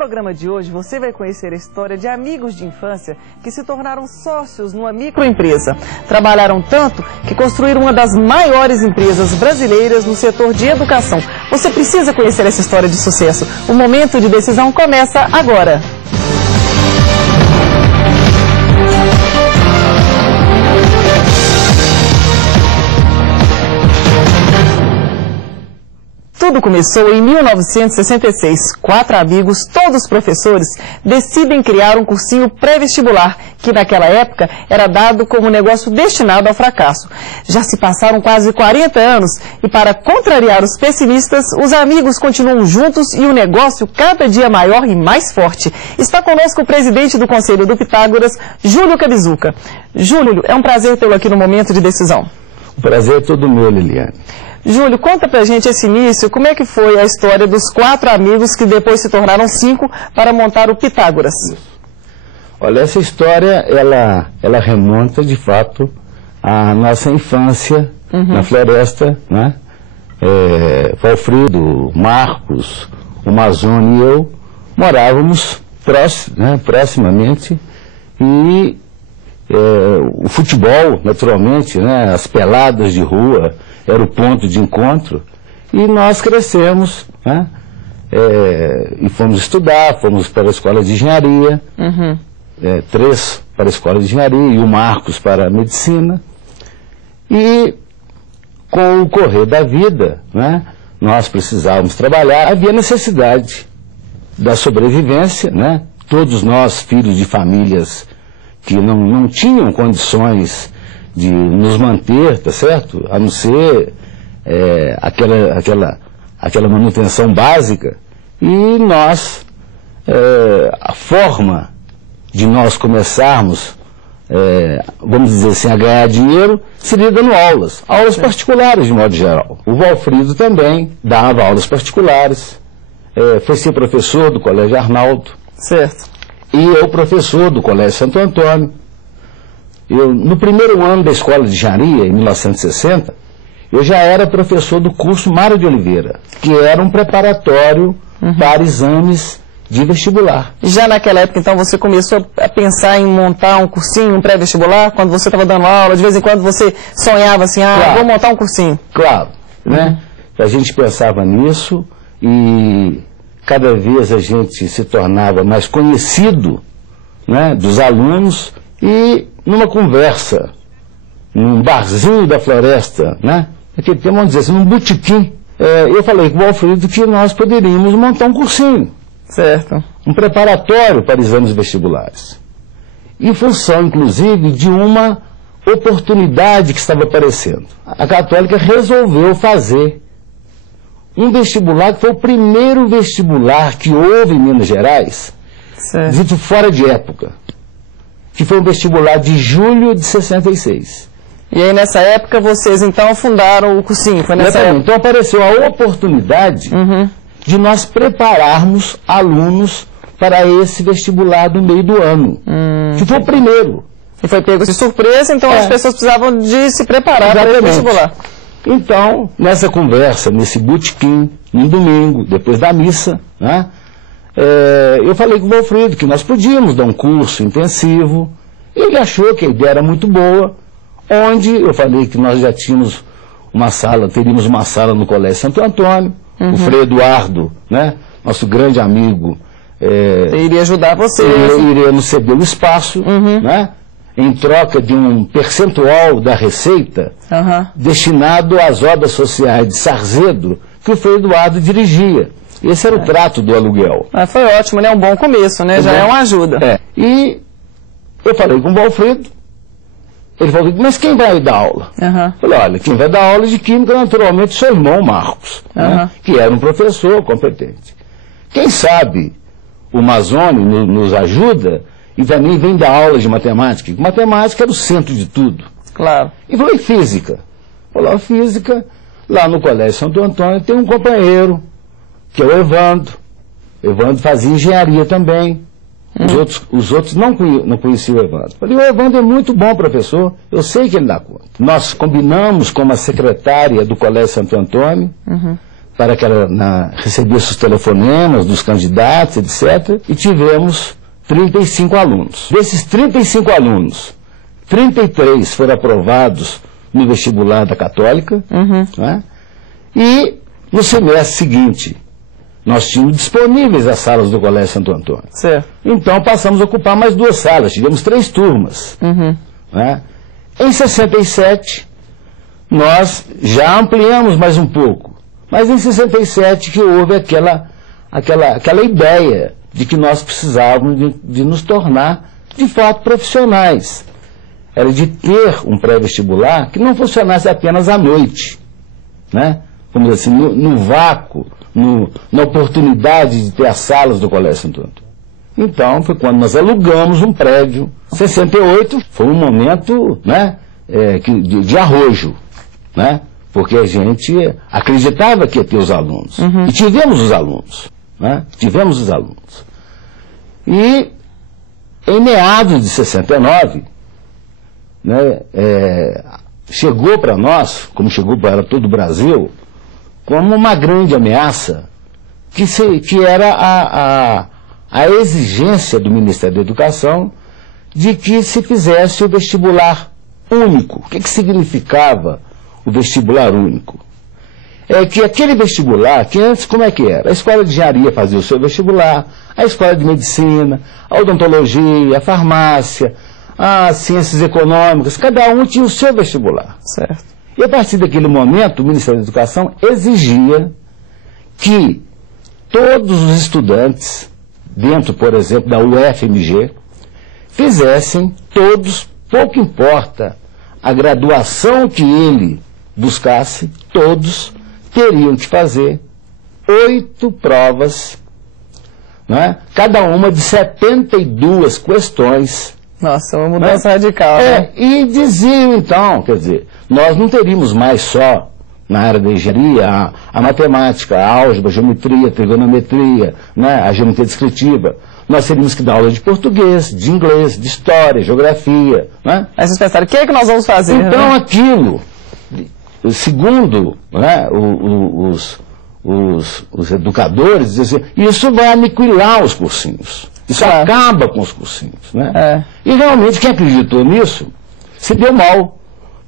programa de hoje, você vai conhecer a história de amigos de infância que se tornaram sócios numa microempresa. Trabalharam tanto que construíram uma das maiores empresas brasileiras no setor de educação. Você precisa conhecer essa história de sucesso. O momento de decisão começa agora. Tudo começou em 1966. 4 amigos, todos professores, decidem criar um cursinho pré-vestibular, que naquela época era dado como negócio destinado ao fracasso. Já se passaram quase 40 anos e, para contrariar os pessimistas, os amigos continuam juntos e o negócio cada dia maior e mais forte. Está conosco o presidente do Conselho do Pitágoras, Júlio Cabizuca. Júlio, é um prazer tê-lo aqui no momento de decisão. O prazer é todo meu, Liliane. Júlio, conta pra gente esse início, como é que foi a história dos 4 amigos que depois se tornaram 5 para montar o Pitágoras? Olha, essa história, ela remonta de fato à nossa infância na floresta, né? Valfrido, Marcos, o Mazone e eu morávamos proximamente e o futebol, naturalmente, né? As peladas de rua era o ponto de encontro, e nós crescemos, né? E fomos estudar, fomos para a escola de engenharia, 3 para a escola de engenharia e o Marcos para a medicina, e com o correr da vida, né? Nós precisávamos trabalhar, havia necessidade da sobrevivência, né? Todos nós, filhos de famílias que não tinham condições de nos manter, tá certo? A não ser aquela manutenção básica. E nós, a forma de nós começarmos, vamos dizer assim, a ganhar dinheiro, seria dando aulas particulares de modo geral. O Valfrido também dava aulas particulares, foi ser professor do Colégio Arnaldo. Certo. E eu professor do Colégio Santo Antônio. No primeiro ano da escola de engenharia, em 1960, eu já era professor do curso Mário de Oliveira, que era um preparatório para exames de vestibular. Já naquela época, então, você começou a pensar em montar um cursinho, um pré-vestibular, quando você estava dando aula, de vez em quando você sonhava assim, claro, vou montar um cursinho. Claro, né? A gente pensava nisso e cada vez a gente se tornava mais conhecido, né, dos alunos, e numa conversa, num barzinho da floresta, né? Aquele tempo, vamos dizer assim, num botequim, eu falei com o Valfrido que nós poderíamos montar um cursinho. Certo. Um preparatório para exames vestibulares. Em função, inclusive, de uma oportunidade que estava aparecendo. A Católica resolveu fazer um vestibular que foi o primeiro vestibular que houve em Minas Gerais, dito fora de época, que foi um vestibular de julho de 66. E aí nessa época vocês então fundaram o cursinho, foi nessa época? Então apareceu a oportunidade de nós prepararmos alunos para esse vestibular do meio do ano, que foi o primeiro. E foi pego de surpresa, então as pessoas precisavam de se preparar para o vestibular. Então, nessa conversa, nesse botequim, num domingo, depois da missa, né? Eu falei com o Valfrido que nós podíamos dar um curso intensivo. Ele achou que a ideia era muito boa, onde eu falei que nós já tínhamos teríamos uma sala no Colégio Santo Antônio, o Frei Eduardo, né, nosso grande amigo, iria ajudar vocês. Iria nos ceder o espaço, né, em troca de um percentual da receita destinado às obras sociais de Sarzedo, que o Frei Eduardo dirigia. Esse era o trato do aluguel. Foi ótimo, né? Um bom começo, né? Já é uma ajuda. E eu falei com o Valfrido, ele falou, mas quem vai dar aula? Eu falei, olha, quem vai dar aula de química, naturalmente, seu irmão Marcos, né? Que era um professor competente. Quem sabe o Mazone nos ajuda e também vem dar aula de matemática. Matemática era o centro de tudo. Claro. E falou, e física? Falou, física, lá no Colégio Santo Antônio tem um companheiro, que é o Evandro. Evandro fazia engenharia também. Os outros não conheciam o Evandro. Falei, o Evandro é muito bom professor, eu sei que ele dá conta. Nós combinamos com a secretária do Colégio Santo Antônio para que ela recebesse os telefonemas dos candidatos, etc. E tivemos 35 alunos. Desses 35 alunos, 33 foram aprovados no vestibular da Católica, né? E no semestre seguinte, nós tínhamos disponíveis as salas do Colégio Santo Antônio. Certo. Então passamos a ocupar mais 2 salas, tivemos 3 turmas. Né? Em 67, nós já ampliamos mais um pouco, mas em 67 que houve aquela ideia de que nós precisávamos de nos tornar, de fato, profissionais. Era de ter um pré-vestibular que não funcionasse apenas à noite, né? Como assim, no vácuo, na oportunidade de ter as salas do Colégio Santo Antônio. Então, foi quando nós alugamos um prédio. 68 foi um momento, né, de arrojo, né? Porque a gente acreditava que ia ter os alunos. E tivemos os alunos, né? Tivemos os alunos. E em meados de 69, né, chegou para nós, como chegou para todo o Brasil, como uma grande ameaça, que era a exigência do Ministério da Educação de que se fizesse o vestibular único. O que significava o vestibular único? É que aquele vestibular, que antes como é que era? A escola de engenharia fazia o seu vestibular, a escola de medicina, a odontologia, a farmácia, as ciências econômicas, cada um tinha o seu vestibular. Certo. E a partir daquele momento, o Ministério da Educação exigia que todos os estudantes, dentro, por exemplo, da UFMG, fizessem todos, pouco importa a graduação que ele buscasse, todos teriam que fazer 8 provas, né? Cada uma de 72 questões. Nossa, uma mudança radical, né? E diziam então, quer dizer, nós não teríamos mais só na área da engenharia a matemática, a álgebra, a geometria, a trigonometria, né, a geometria descritiva. Nós teríamos que dar aula de português, de inglês, de história, geografia, né? Aí vocês pensaram, o que é que nós vamos fazer? Então né? aquilo, segundo, né, os educadores, diziam assim, isso vai aniquilar os cursinhos. Isso acaba com os cursinhos, né? E realmente quem acreditou nisso se deu mal,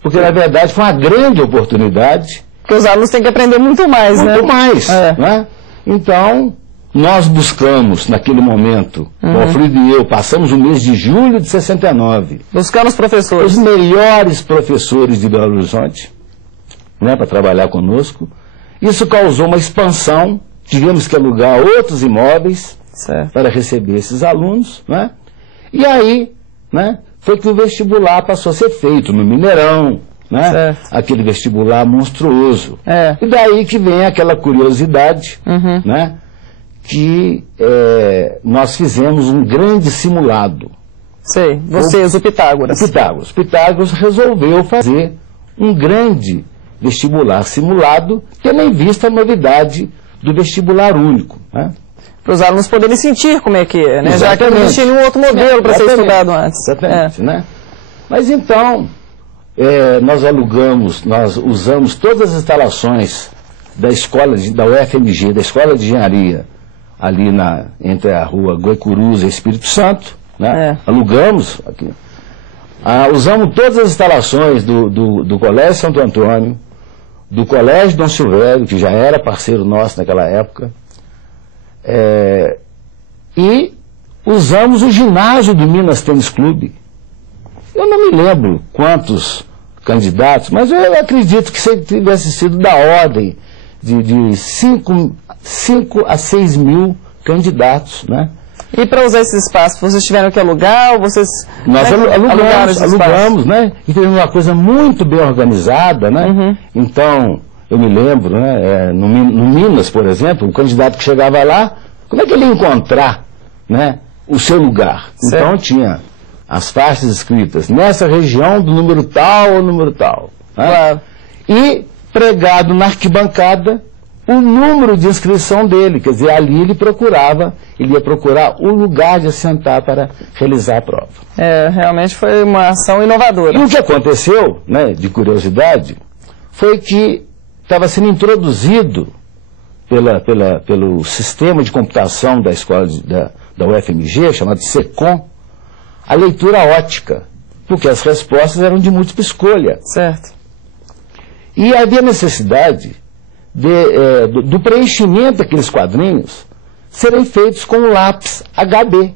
porque na verdade foi uma grande oportunidade. Porque os alunos têm que aprender muito mais, né? Muito mais, né? Então, nós buscamos, naquele momento, o Alfredo e eu, passamos o mês de julho de 69. Buscando os professores. Os melhores professores de Belo Horizonte, né, para trabalhar conosco. Isso causou uma expansão, tivemos que alugar outros imóveis, certo, para receber esses alunos, né? E aí, né, foi que o vestibular passou a ser feito no Mineirão, né? Certo. Aquele vestibular monstruoso. E daí que vem aquela curiosidade, né, que nós fizemos um grande simulado. Sei, vocês, o Pitágoras. O Pitágoras resolveu fazer um grande vestibular simulado, tendo em vista a novidade do vestibular único, né? Para os alunos poderem sentir como é que é, né? Já que não existia nenhum outro modelo para ser estudado antes. Exatamente, né? Mas então, nós usamos todas as instalações da escola, da UFMG, da Escola de Engenharia, ali entre a rua Guaicurus e Espírito Santo, né? Alugamos aqui. Usamos todas as instalações do Colégio Santo Antônio, do Colégio Dom Silvério, que já era parceiro nosso naquela época, e usamos o ginásio do Minas Tênis Clube. Eu não me lembro quantos candidatos, mas eu acredito que tivesse sido da ordem de 5 a 6 mil candidatos, né? E para usar esse espaço, vocês tiveram que alugar ou vocês... Nós alugamos, né? E fizemos uma coisa muito bem organizada, né? Então, eu me lembro, né? No Minas, por exemplo, o candidato que chegava lá, como é que ele ia encontrar, né, o seu lugar? Certo. Então tinha as faixas escritas, nessa região do número tal ou número tal. Né? Claro. E pregado na arquibancada, o número de inscrição dele, quer dizer, ali ele ia procurar o lugar de assentar para realizar a prova. Realmente foi uma ação inovadora. E o que aconteceu, né, de curiosidade, foi que estava sendo introduzido pelo sistema de computação da escola da UFMG, chamado SECOM, a leitura ótica, porque as respostas eram de múltipla escolha. Certo. E havia necessidade do preenchimento daqueles quadrinhos serem feitos com o lápis HB.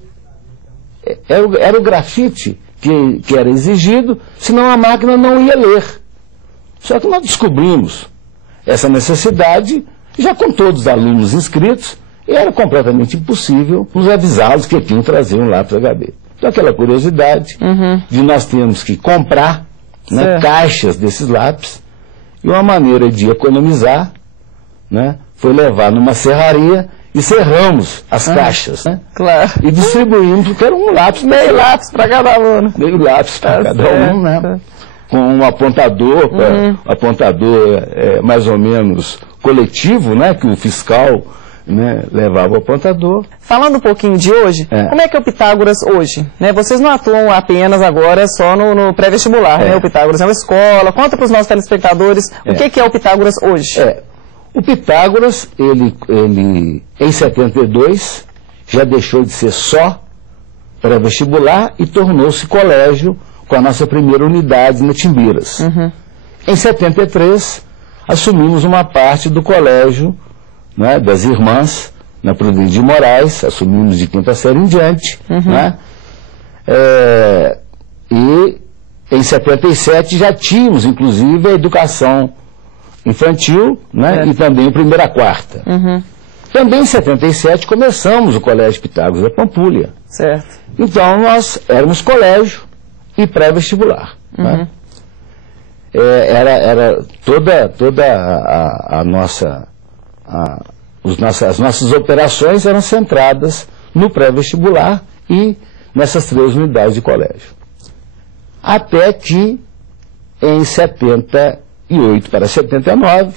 Era o grafite que era exigido, senão a máquina não ia ler. Só que nós descobrimos essa necessidade, já com todos os alunos inscritos, e era completamente impossível nos avisá-los que tinham que trazer um lápis HB. Então aquela curiosidade de nós termos que comprar, né, caixas desses lápis, e uma maneira de economizar, né, foi levar numa serraria e serramos as caixas, né? Claro. E distribuímos, porque era um lápis. Meio lápis para cada aluno. Meio lápis para cada um, né? Com um apontador, apontador mais ou menos coletivo, né? Que o fiscal, né, levava o apontador. Falando um pouquinho de hoje, como é que é o Pitágoras hoje? Né, vocês não atuam apenas agora só no pré-vestibular, né? O Pitágoras é uma escola. Conta para os nossos telespectadores o que é o Pitágoras hoje. O Pitágoras, ele em 72 já deixou de ser só pré-vestibular e tornou-se colégio com a nossa primeira unidade na Timbiras. Em 73 assumimos uma parte do colégio, né, das irmãs, na Prudente de Moraes, assumimos de quinta série em diante, né? E em 77 já tínhamos, inclusive, a educação infantil, né, e também primeira a quarta. Também em 77 começamos o Colégio Pitágoras da Pampulha. Certo. Então nós éramos colégio e pré-vestibular. Né? Era toda a nossa... as nossas operações eram centradas no pré-vestibular e nessas 3 unidades de colégio. Até que, em 78 para 79,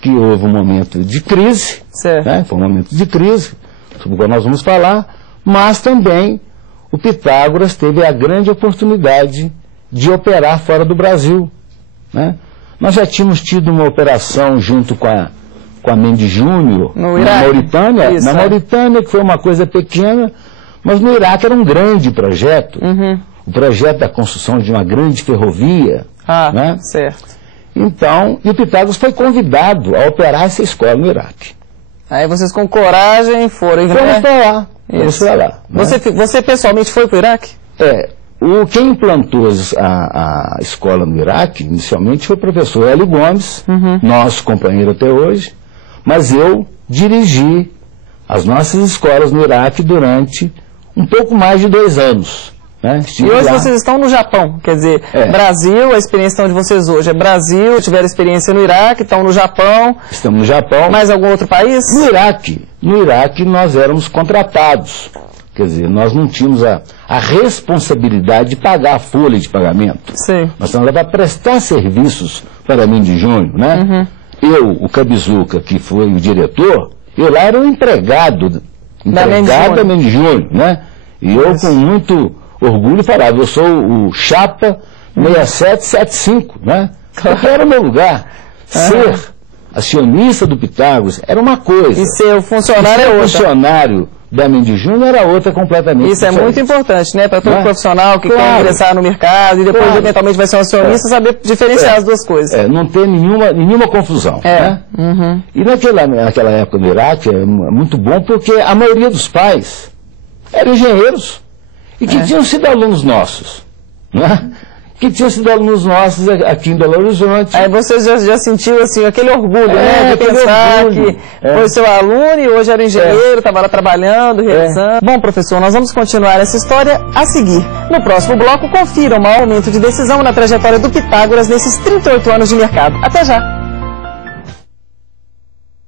que houve um momento de crise, né? Foi um momento de crise, sobre o qual nós vamos falar, mas também o Pitágoras teve a grande oportunidade de operar fora do Brasil. Né? Nós já tínhamos tido uma operação junto com a Mendes Júnior, na Mauritânia. Na Mauritânia, que foi uma coisa pequena, mas no Iraque era um grande projeto. O projeto da construção de uma grande ferrovia. Né? Certo. Então, e o Pitágoras foi convidado a operar essa escola no Iraque. Aí vocês com coragem foram, né? Fomos para lá. Fomos para lá. Né? Você pessoalmente foi para o Iraque? Quem implantou a escola no Iraque, inicialmente, foi o professor Hélio Gomes, nosso companheiro até hoje, mas eu dirigi as nossas escolas no Iraque durante um pouco mais de 2 anos. Né? E hoje vocês estão no Japão, quer dizer, Brasil, a experiência de vocês hoje é Brasil, tiveram experiência no Iraque, estão no Japão. Estamos no Japão. Mais algum outro país? No Iraque nós éramos contratados, quer dizer, nós não tínhamos a responsabilidade de pagar a folha de pagamento. Sim. Nós estamos lá para prestar serviços para a Mendes Júnior, né? Eu, o Cabizuca, que foi o diretor, eu lá era o empregado da Mendes Júnior, né? E eu com muito orgulho falava, eu sou o Chapa 6775, né? Porque era o meu lugar. Ser acionista do Pitágoras era uma coisa. E ser o funcionário é outra. Funcionário da Mendes Júnior era outra completamente diferente. Isso é muito importante, né? Para todo profissional que quer ingressar no mercado e depois eventualmente vai ser um acionista, saber diferenciar as duas coisas. Não ter nenhuma confusão. Né? E naquela época no Iraque é muito bom porque a maioria dos pais eram engenheiros e que tinham sido alunos nossos, né? Que tinham sido alunos nossos aqui em Belo Horizonte. Aí você já sentiu assim, aquele orgulho, né? De pensar que foi seu aluno e hoje era engenheiro, estava lá trabalhando, realizando. Bom, professor, nós vamos continuar essa história a seguir. No próximo bloco, confira o maior momento de decisão na trajetória do Pitágoras nesses 38 anos de mercado. Até já!